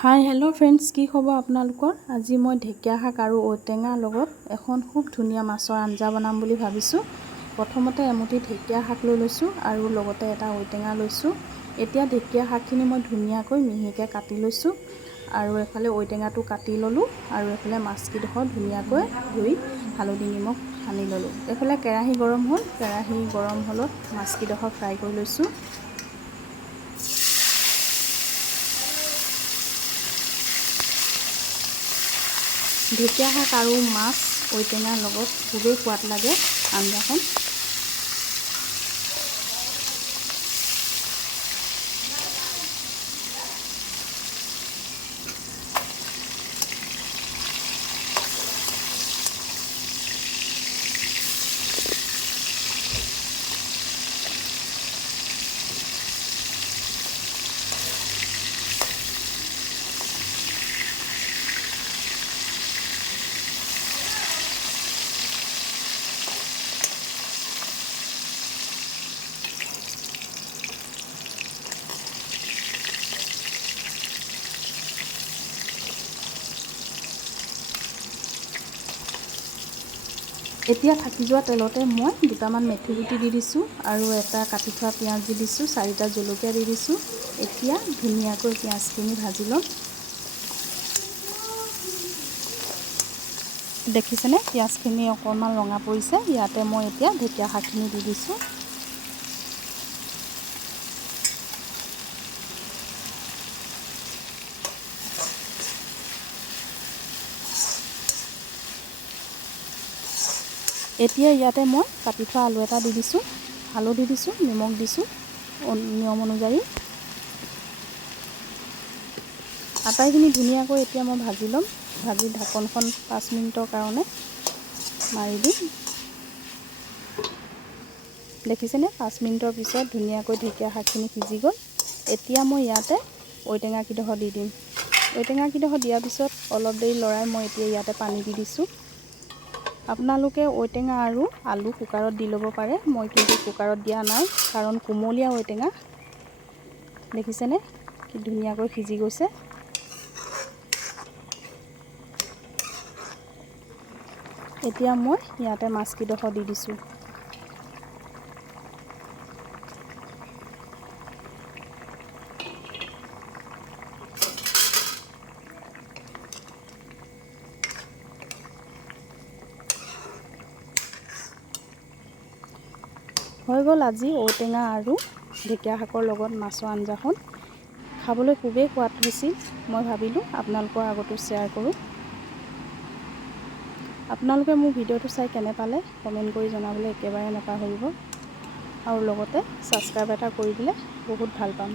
Hi hello friends, কি খবৰ আপোনালোকৰ? আজি মই ঢেকীয়া শাক আৰু ঔটেঙা লগত এখন খুব ধুনীয়া মাছৰ আঞ্জা বনাম বুলি ভাবিছোঁ। প্ৰথমতে এমুঠি ঢেকীয়া শাক লৈ লৈছোঁ আৰু লগতে এটা ঔটেঙা লৈছোঁ। এতিয়া ঢেকীয়া শাকখিনি মই ধুনীয়াকৈ মিহিকৈ কাটি লৈছোঁ আৰু এফালে ঔটেঙাটো কাটি ল'লোঁ আৰু এফালে মাছকেইডোখৰ ধুনীয়াকৈ ধুই হালধি নিমখ সানি ল'লোঁ। এফালে কেৰাহী গৰম হ'ল, কেৰাহী গৰম হ'লত মাছকেইডোখৰ ফ্ৰাই কৰি লৈছোঁ। ঢেকীয়া শাক আৰু মাছ ঔটেঙাৰ লগত খুবেই সোৱাদ লাগে আঞ্জাখন। এতিয়া থাকি যোৱা তেলতে মই দুটামান মেথি গুটি দি দিছোঁ আৰু এটা কাটি থোৱা পিঁয়াজ দি দিছোঁ, 4টা জলকীয়া দি দিছোঁ। এতিয়া ধুনীয়াকৈ পিঁয়াজখিনি ভাজি ল'ম। দেখিছেনে পিঁয়াজখিনি অকণমান ৰঙা পৰিছে। ইয়াতে মই এতিয়া ঢেকীয়া শাকখিনি দি দিছোঁ। এতিয়া ইয়াতে মই কাটি থোৱা আলু এটা দি দিছোঁ, হালধি দিছোঁ, নিমখ দিছোঁ নিয়ম অনুযায়ী। আটাইখিনি ধুনীয়াকৈ এতিয়া মই ভাজি ল'ম। ভাজি ঢাকনখন 5 মিনিটৰ কাৰণে মাৰি দিম। দেখিছেনে 5 মিনিটৰ পিছত ধুনীয়াকৈ ঢেকীয়া শাকখিনি সিজি গ'ল। এতিয়া মই ইয়াতে ঔটেঙাকেইডোখৰ দি দিম। ঔটেঙাকেইডোখৰ দিয়াৰ পিছত অলপ দেৰি লৰাই মই এতিয়া ইয়াতে পানী দি দিছোঁ। আপোনালোকে ঔটেঙা আৰু আলু কুকাৰত দি ল'ব পাৰে, মই কিন্তু কুকাৰত দিয়া নাই কাৰণ কুমলীয়া ঔটেঙা। দেখিছেনে কি ধুনীয়াকৈ সিজি গৈছে। এতিয়া মই ইয়াতে মাছকেইডোখৰ দি দিছোঁ। হৈ গ'ল আজি ঔটেঙা আৰু ঢেকীয়া শাকৰ লগত মাছৰ আঞ্জাখন। খাবলৈ খুবেই সোৱাদ হৈছিল। মই ভাবিলোঁ আপোনালোকৰ আগতো শ্বেয়াৰ কৰোঁ। আপোনালোকে মোৰ ভিডিঅ'টো চাই কেনে পালে কমেণ্ট কৰি জনাবলৈ একেবাৰে নাপাহৰিব আৰু লগতে ছাবস্ক্ৰাইব এটা কৰি দিলে বহুত ভাল পাম।